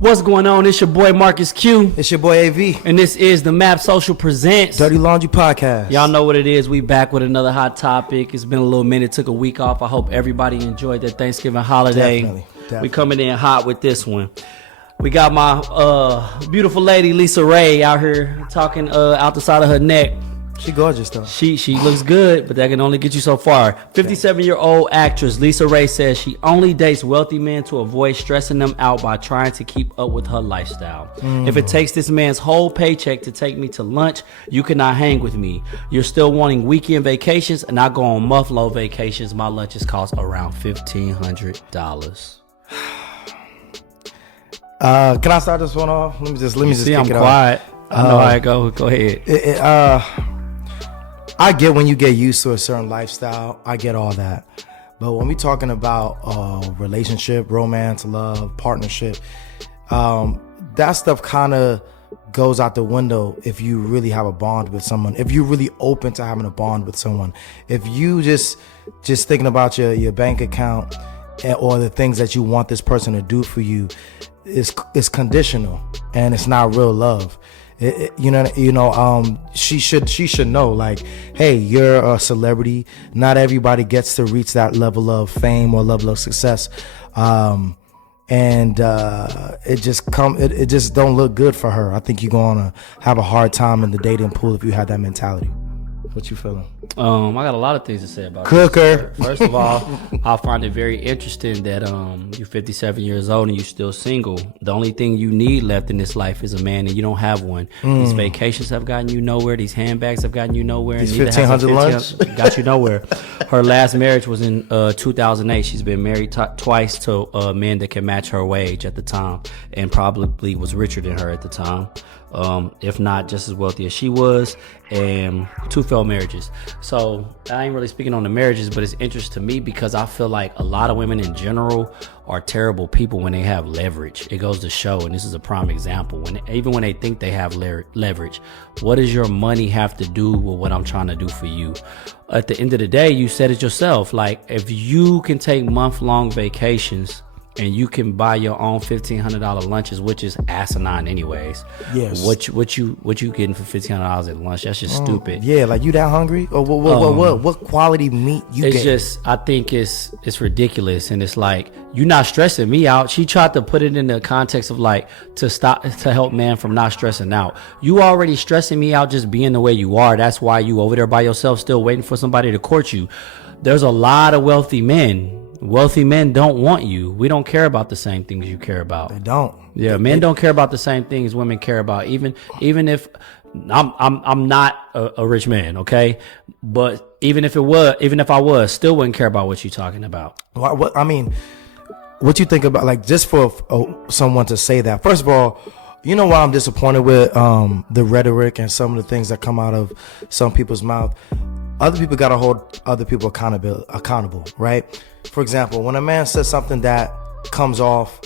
What's going on? It's your boy Marcus Q. It's your boy AV. And this is the Map Social Presents Dirty Laundry Podcast. Y'all know what it is. We back with another hot topic. It's been a little minute. Took a week off. I hope everybody enjoyed their Thanksgiving holiday. Definitely. We coming in hot with this one. We got my beautiful lady Lisa Raye out here talking out the side of her neck. She gorgeous though. She looks good, but that can only get you so far. 57-year-old actress Lisa Raye says she only dates wealthy men to avoid stressing them out by trying to keep up with her lifestyle. If it takes this man's whole paycheck to take me to lunch, you cannot hang with me. You're still wanting weekend vacations, and I go on month-long vacations. My lunches cost around $1,500. Can I start this one off? Let me just See, kick I'm it quiet. off. I know how it go. Go ahead. I get when you get used to a certain lifestyle. I get all that. But when we talking about relationship, romance, love, partnership, that stuff kind of goes out the window if you really have a bond with someone. If you're really open to having a bond with someone. If you just thinking about your bank account or the things that you want this person to do for you, it's conditional and it's not real love. She should know, like, hey, you're a celebrity. Not everybody gets to reach that level of fame or level of success, it just don't look good for her. I think you're gonna have a hard time in the dating pool if you have that mentality. What you feeling? I got a lot of things to say about Cooker. this. First of all, I find it very interesting that you're 57 years old and you're still single. The only thing you need left in this life is a man, and you don't have one. These vacations have gotten you nowhere. These handbags have gotten you nowhere. These 1,500 lunch got you nowhere. Her last marriage was in 2008. She's been married twice to a man that can match her wage at the time, and probably was richer than her at the time. If not just as wealthy as she was, and 2 failed marriages. So I ain't really speaking on the marriages, but it's interesting to me because I feel like a lot of women in general are terrible people when they have leverage. It goes to show, and this is a prime example, even when they think they have leverage, what does your money have to do with what I'm trying to do for you? At the end of the day, you said it yourself, like, if you can take month-long vacations and you can buy your own $1,500 lunches, which is asinine anyways. Yes. What you getting for $1,500 at lunch? That's just stupid. Yeah, like, you that hungry? Or what quality meat you get? It's just, I think it's ridiculous, and it's like, you're not stressing me out. She tried to put it in the context of like to help man from not stressing out. You already stressing me out just being the way you are. That's why you over there by yourself still waiting for somebody to court you. There's a lot of wealthy men. Wealthy men don't want you. We don't care about the same things you care about. They don't. Yeah, men don't care about the same things women care about. Even if I'm not a rich man, okay? But even if I was, still wouldn't care about what you're talking about. What you think about, like, just for someone to say that? First of all, you know why I'm disappointed with the rhetoric and some of the things that come out of some people's mouth? Other people gotta hold other people accountable, right? For example, when a man says something that comes off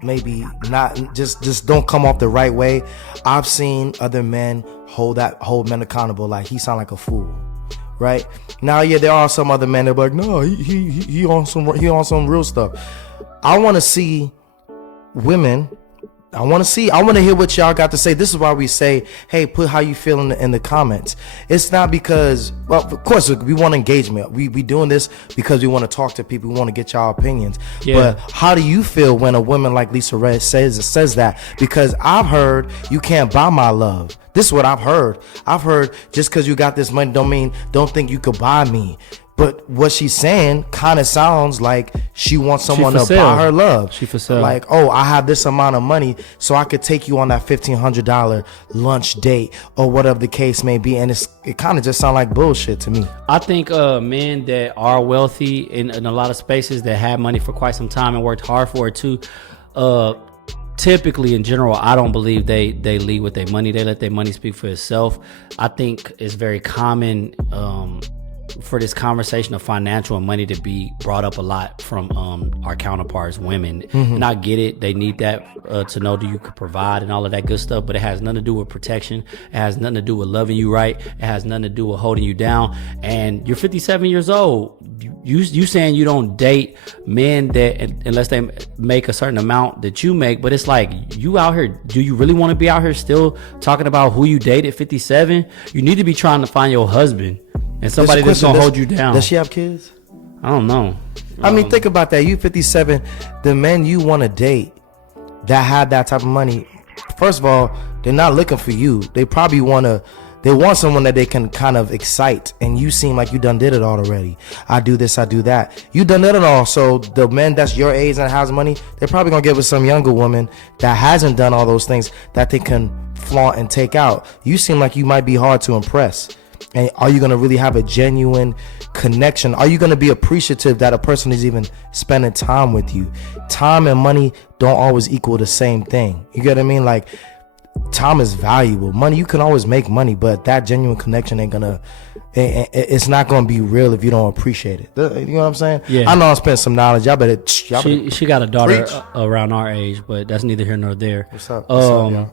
maybe not just don't come off the right way, I've seen other men hold men accountable, like, he sound like a fool, right? Now, yeah, there are some other men that be like, no, he on some real stuff. I want to see women. I want to hear what y'all got to say. This is why we say, hey, put how you feel in the comments. It's not because, well, of course, we want engagement. We doing this because we want to talk to people. We want to get y'all opinions. Yeah. But how do you feel when a woman like Lisa Raye says that? Because I've heard you can't buy my love. This is what I've heard. I've heard just because you got this money don't think you could buy me. But what she's saying kind of sounds like she wants someone to buy her love. She for sale. Like, oh, I have this amount of money, so I could take you on that $1,500 lunch date or whatever the case may be. And it kind of just sounds like bullshit to me. I think men that are wealthy in a lot of spaces that have money for quite some time and worked hard for it too, typically in general, I don't believe they lead with their money. They let their money speak for itself. I think it's very common for this conversation of financial and money to be brought up a lot from our counterparts, women. And I get it. They need that to know that you can provide and all of that good stuff, but it has nothing to do with protection. It has nothing to do with loving you right. It has nothing to do with holding you down. And you're 57 years old. You saying you don't date men that unless they make a certain amount that you make, but it's like you out here. Do you really want to be out here still talking about who you date at 57? You need to be trying to find your husband and somebody that's gonna hold you down. Does she have kids? I don't know. I mean, think about that. You 57. The men you want to date that have that type of money, first of all, they're not looking for you. They probably they want someone that they can kind of excite, and you seem like you done did it all already. I do this, I do that. You done did it all. So the men that's your age and has money, they're probably gonna get with some younger woman that hasn't done all those things that they can flaunt and take out. You seem like you might be hard to impress. And are you gonna really have a genuine connection? Are you gonna be appreciative that a person is even spending time with you? Time and money don't always equal the same thing. You get what I mean? Like, time is valuable. Money, you can always make money, but that genuine connection ain't gonna, it's not gonna be real if you don't appreciate it. You know what I'm saying? Yeah. I know I spent some knowledge. She got a daughter around our age, but that's neither here nor there. What's up? Y'all?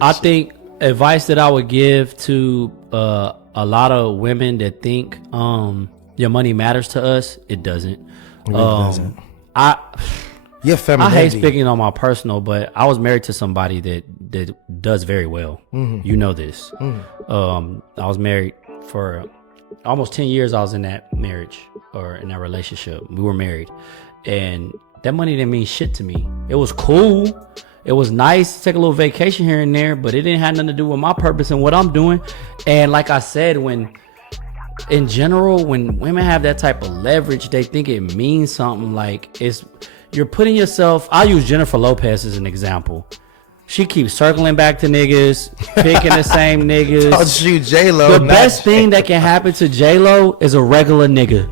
I think advice that I would give to a lot of women that think your money matters to us, it doesn't. It really doesn't. Your I femininity. hate speaking on my personal, but I was married to somebody that does very well. Mm-hmm. You know this. Mm-hmm. I was married for almost 10 years. I was in that marriage or in that relationship. We were married, and that money didn't mean shit to me. It was cool. It was nice to take a little vacation here and there, but it didn't have nothing to do with my purpose and what I'm doing. And like I said, in general, when women have that type of leverage, they think it means something. Like, you're putting yourself. I'll use Jennifer Lopez as an example. She keeps circling back to niggas, picking the same niggas. Oh, shoot, J-Lo. The best thing that can happen to J-Lo is a regular nigga.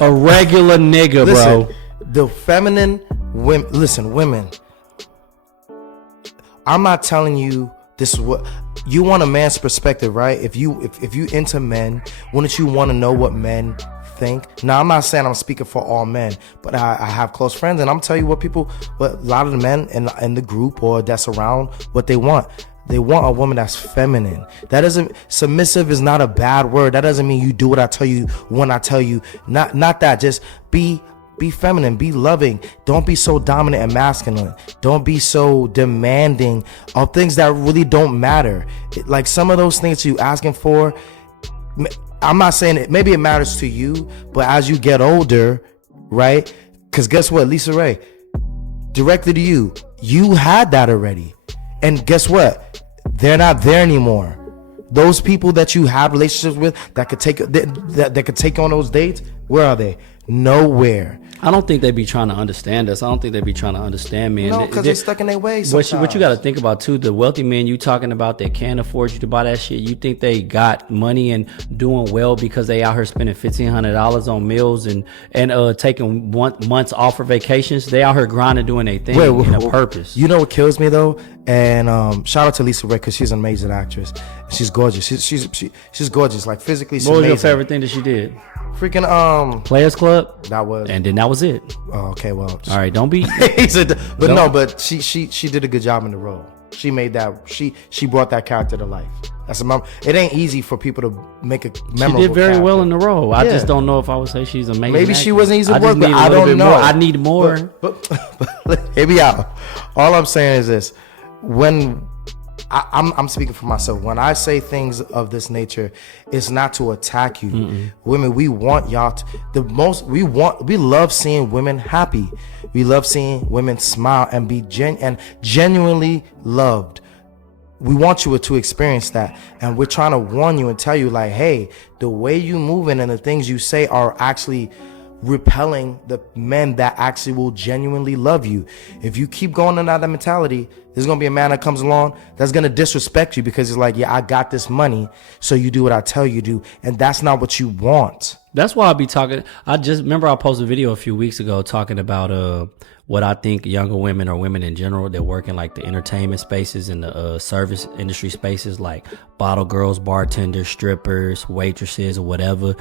A regular nigga, listen, bro. The feminine women. Listen, women. I'm not telling you this is what you want, a man's perspective, right? If you into men, wouldn't you want to know what men think? Now, I'm not saying I'm speaking for all men, but I have close friends, and I'm telling you what a lot of the men in the group or that's around, what they want. They want a woman that's feminine. That doesn't, submissive is not a bad word. That doesn't mean you do what I tell you when I tell you. Not that. Just be feminine, be loving. Don't be so dominant and masculine. Don't be so demanding of things that really don't matter. Like, some of those things you asking for, I'm not saying it, maybe it matters to you, but as you get older, right? Because guess what, Lisa Raye, directly to you, you had that already. And guess what? They're not there anymore. Those people that you have relationships with that could take that could take on those dates, where are they? Nowhere. I don't think they be trying to understand us. I don't think they be trying to understand me. No, because they're stuck in their ways. What you got to think about too, the wealthy men you talking about that can't afford you to buy that shit. You think they got money and doing well because they out here spending $1,500 on meals and taking months off for vacations? They out here grinding, doing their thing in a purpose. You know what kills me though? And shout out to Lisa Raye, because she's an amazing actress. She's gorgeous. She's gorgeous. Like, physically, she's what was amazing. your favorite thing that she did? Freaking Players Club. That was, and then that was it. Oh, okay, well, all right, don't be. But she did a good job in the role. She made that. She brought that character to life. That's it ain't easy for people to make a memorable. She did very character. well in the role. I just don't know if I would say she's amazing. Maybe actress. she wasn't easy to work, but I don't know. More. I need more. But hear me out. All I'm saying is this: when I'm speaking for myself. When I say things of this nature, it's not to attack you. Mm-mm. Women, we want y'all we love seeing women happy. We love seeing women smile and be genuinely loved. We want you to experience that, and we're trying to warn you and tell you, like, hey, the way you moving and the things you say are actually repelling the men that actually will genuinely love you. If you keep going on that mentality, there's gonna be a man that comes along that's gonna disrespect you because he's like, yeah, I got this money, so you do what I tell you to, and that's not what you want. That's why I be talking. I just remember I posted a video a few weeks ago talking about what I think younger women or women in general that work in like the entertainment spaces and the service industry spaces, like bottle girls, bartenders, strippers, waitresses, or whatever.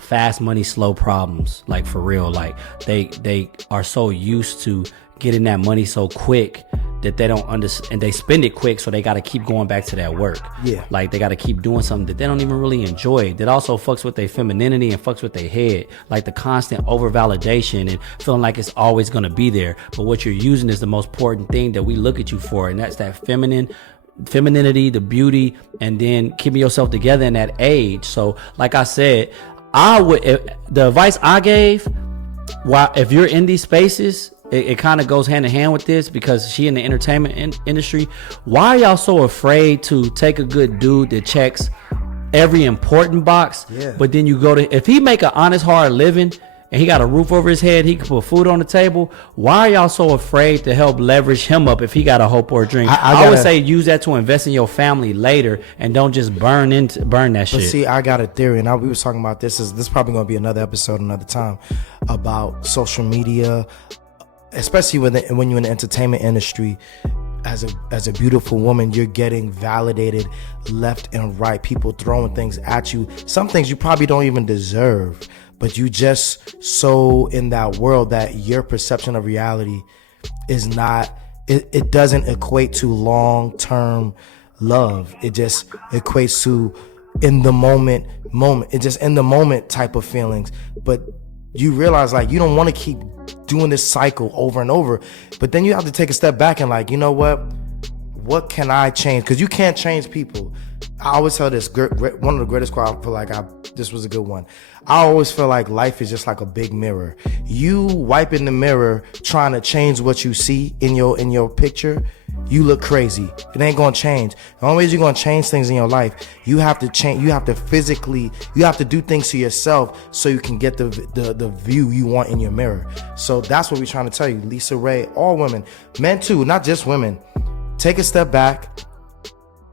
Fast money, slow problems. Like, for real. Like, they are so used to getting that money so quick that they don't understand, and they spend it quick, so they got to keep going back to that work. Yeah. Like they got to keep doing something that they don't even really enjoy. That also fucks with their femininity and fucks with their head. Like the constant over validation and feeling like it's always going to be there. But what you're using is the most important thing that we look at you for, and that's that femininity, the beauty, and then keeping yourself together in that age. So like I said, the advice I gave, if you're in these spaces, it kind of goes hand in hand with this, because she in the entertainment industry. Why are y'all so afraid to take a good dude that checks every important box? Yeah. But then you go to, if he make an honest, hard living and he got a roof over his head, he can put food on the table, why are y'all so afraid to help leverage him up if he got a hope or a dream? I would say use that to invest in your family later, and don't just burn that shit. But see, I got a theory, and we was talking about this. This is probably going to be another episode another time, about social media, especially when you're in the entertainment industry. As a beautiful woman, you're getting validated left and right. People throwing things at you, some things you probably don't even deserve, but you just so in that world that your perception of reality is not, it doesn't equate to long-term love. It just equates to in the moment. It just in the moment type of feelings. But you realize, like, you don't want to keep doing this cycle over and over, but then you have to take a step back and, like, you know what can I change? Because you can't change people. I always tell this, one of the greatest quotes, I feel like this was a good one. I always feel like life is just like a big mirror. You wiping the mirror trying to change what you see in your picture, you look crazy. It ain't gonna change. The only way you're gonna change things in your life, you have to change. You have to physically, you have to do things to yourself so you can get the view you want in your mirror. So that's what we're trying to tell you, Lisa Raye, all women, men too, not just women. Take a step back,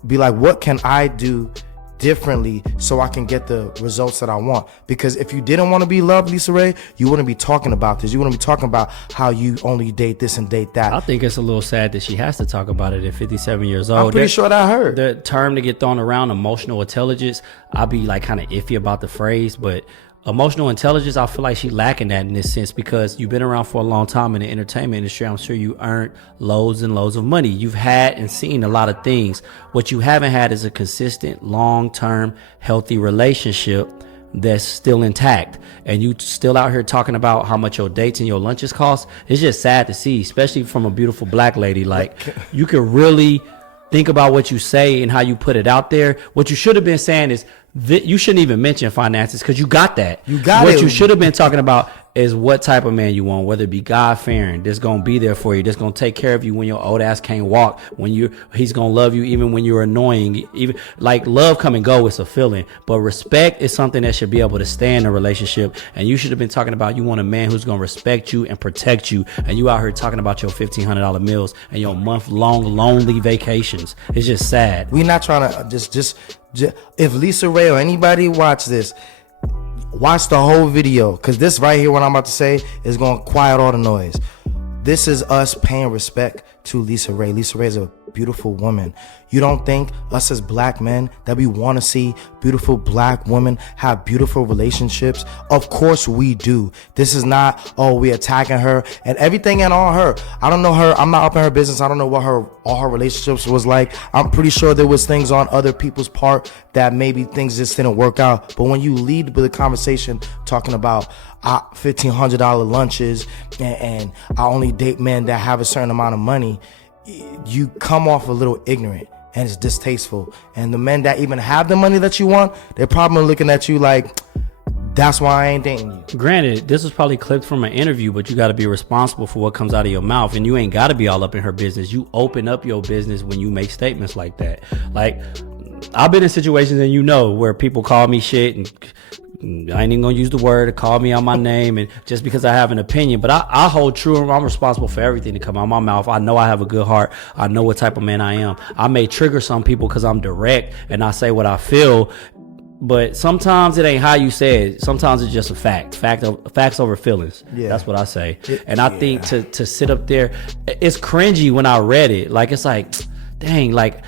be like, what can I do differently so I can get the results that I want? Because if you didn't want to be loved, Lisa Raye, you wouldn't be talking about this. You wouldn't be talking about how you only date this and date that. I think it's a little sad that she has to talk about it at 57 years old. I'm pretty sure that hurt. The term to get thrown around, emotional intelligence, I'd be like kind of iffy about the phrase, but emotional intelligence, I feel like she lacking that in this sense, because you've been around for a long time in the entertainment industry. I'm sure you earned loads and loads of money. You've had and seen a lot of things. What you haven't had is a consistent, long-term, healthy relationship that's still intact. And you still out here talking about how much your dates and your lunches cost. It's just sad to see, especially from a beautiful black lady. Like, you could really think about what you say and how you put it out there. What you should have been saying is, you shouldn't even mention finances, because you got that. What you should have been talking about is what type of man you want, whether it be God-fearing, that's gonna be there for you, that's gonna take care of you when your old ass can't walk, he's gonna love you even when you're annoying. Even like, love come and go, it's a feeling, but respect is something that should be able to stay in a relationship. And you should have been talking about, you want a man who's gonna respect you and protect you, and you out here talking about your $1,500 meals and your month-long lonely vacations. It's just sad. We're not trying to just if Lisa Raye or anybody watch this, watch the whole video, because this right here, what I'm about to say, is going to quiet all the noise. This is us paying respect to Lisa Raye. Lisa Raye is a beautiful woman. You don't think us as black men that we want to see beautiful black women have beautiful relationships? Of course we do. This is not, oh, we attacking her and everything and on her. I don't know her. I'm not up in her business. I don't know what all her relationships was like. I'm pretty sure there was things on other people's part that maybe things just didn't work out. But when you lead with a conversation talking about $1,500 lunches and I only date men that have a certain amount of money, you come off a little ignorant and it's distasteful. And the men that even have the money that you want, they're probably looking at you like, that's why I ain't dating you. Granted, this was probably clipped from an interview, but you got to be responsible for what comes out of your mouth, and you ain't got to be all up in her business. You open up your business when you make statements like that. Like, I've been in situations, and where people call me shit, and I ain't even gonna use the word, call me on my name, and just because I have an opinion. But I hold true, and I'm responsible for everything to come out of my mouth. I know I have a good heart. I know what type of man I am. I may trigger some people because I'm direct and I say what I feel, but sometimes it ain't how you say it. Sometimes it's just a fact. Facts over feelings. Yeah. That's what I say. And I think to sit up there, it's cringy when I read it. Like, it's like, dang, like,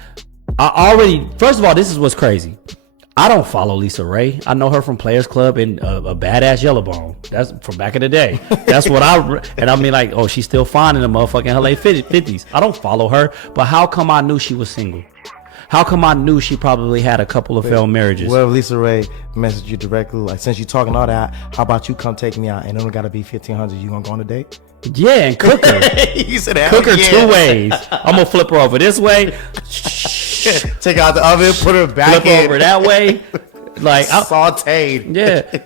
first of all, this is what's crazy. I don't follow Lisa Raye. I know her from Players Club and a badass yellow bone. That's from back in the day. That's what and I mean, like, oh, she's still fine in the motherfucking her late 50s. I don't follow her, but how come I knew she was single? How come I knew she probably had a couple of failed marriages? Well, Lisa Raye messaged you directly, like, since you talking all that, how about you come take me out? And it only got to be $1,500. You gonna go on a date? Yeah, and cook her. You said cook her 2 ways. I'm gonna flip her over this way. Take out the oven, put her back flip her over that way. Like sauteed. Yeah,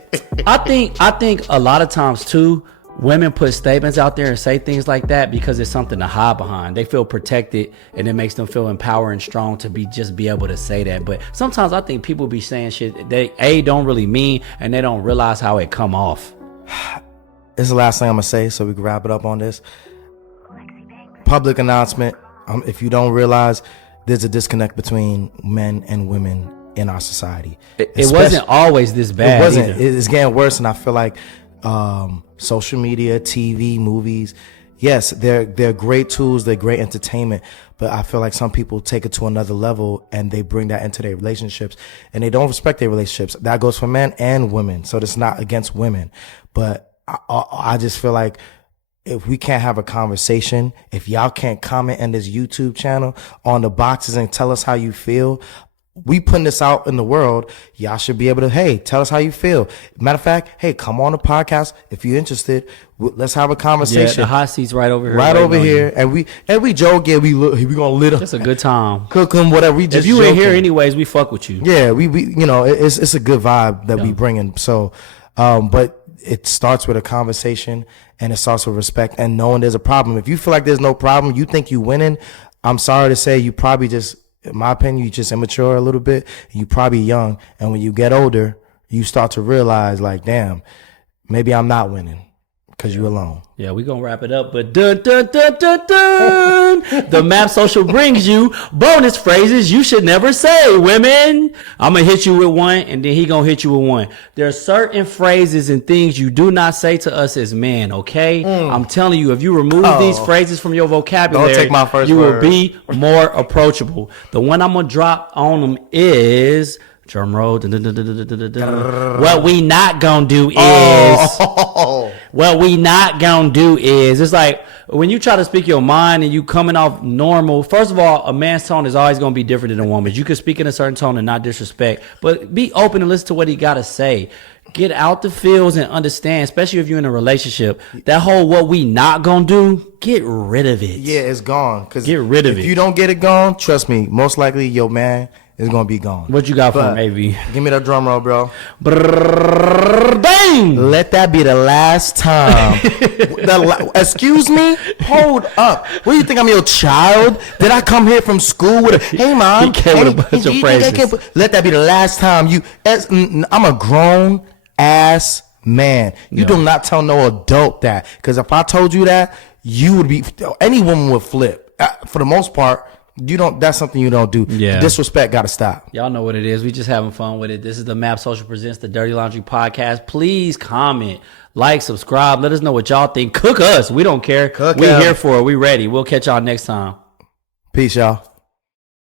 I think a lot of times too, women put statements out there and say things like that because it's something to hide behind. They feel protected, and it makes them feel empowered and strong to be able to say that. But sometimes I think people be saying shit they don't really mean, and they don't realize how it come off. This is the last thing I'm gonna say, so we can wrap it up on this. Public announcement. If you don't realize, there's a disconnect between men and women in our society. It wasn't always this bad. It wasn't. Either. It's getting worse, and I feel like social media, TV, movies, yes, they're great tools, they're great entertainment, but I feel like some people take it to another level and they bring that into their relationships, and they don't respect their relationships. That goes for men and women, so it's not against women, but I just feel like if we can't have a conversation, if y'all can't comment in this YouTube channel on the boxes and tell us how you feel, we putting this out in the world, y'all should be able to, hey, tell us how you feel. Matter of fact, hey, come on the podcast if you're interested. Let's have a conversation. Yeah, the hot seat's right over here. Right over here. And we joke, yeah, we gonna lit up. It's a good time. Cook them, whatever. We just if you joking. in here anyways, we fuck with you. Yeah, we you know, it's a good vibe that we bringing. So, but it starts with a conversation, and it starts with respect and knowing there's a problem. If you feel like there's no problem, you think you winning, I'm sorry to say, you probably just, in my opinion, you just immature a little bit. You probably young, and when you get older, you start to realize, like, damn, maybe I'm not winning because you alone. Yeah, we gonna wrap it up, but dun, dun, dun, dun, dun. The Map Social brings you bonus phrases you should never say, women. I'm gonna hit you with one, and then he gonna hit you with one. There are certain phrases and things you do not say to us as men, okay? I'm telling you, if you remove these phrases from your vocabulary, don't take my first you word. will be more approachable. The one I'm gonna drop on them is... drum roll. What we not gonna do is what we not gonna do is, it's like when you try to speak your mind and you coming off normal. First of all, a man's tone is always gonna be different than a woman's. You can speak in a certain tone and not disrespect, but be open and listen to what he gotta say. Get out the fields and understand, especially if you're in a relationship, that whole what we not gonna do, get rid of it. Yeah, it's gone. Get rid of it. If you don't get it gone, trust me, most likely your man is gonna be gone. What you got for him, AV? Give me that drum roll, bro. Bang! Let that be the last time. Excuse me? Hold up. What do you think, I'm your child? Did I come here from school with a, hey, mom? He came with a bunch of phrases. Let that be the last time you, I'm a grown ass man. You do not tell no adult that. Because if I told you that, you would be, any woman would flip. For the most part, that's something you don't do. Yeah. The disrespect gotta stop. Y'all know what it is. We just having fun with it. This is the Map Social presents the Dirty Laundry Podcast. Please comment, like, subscribe. Let us know what y'all think. Cook us. We don't care. We here for it. We ready. We'll catch y'all next time. Peace, y'all.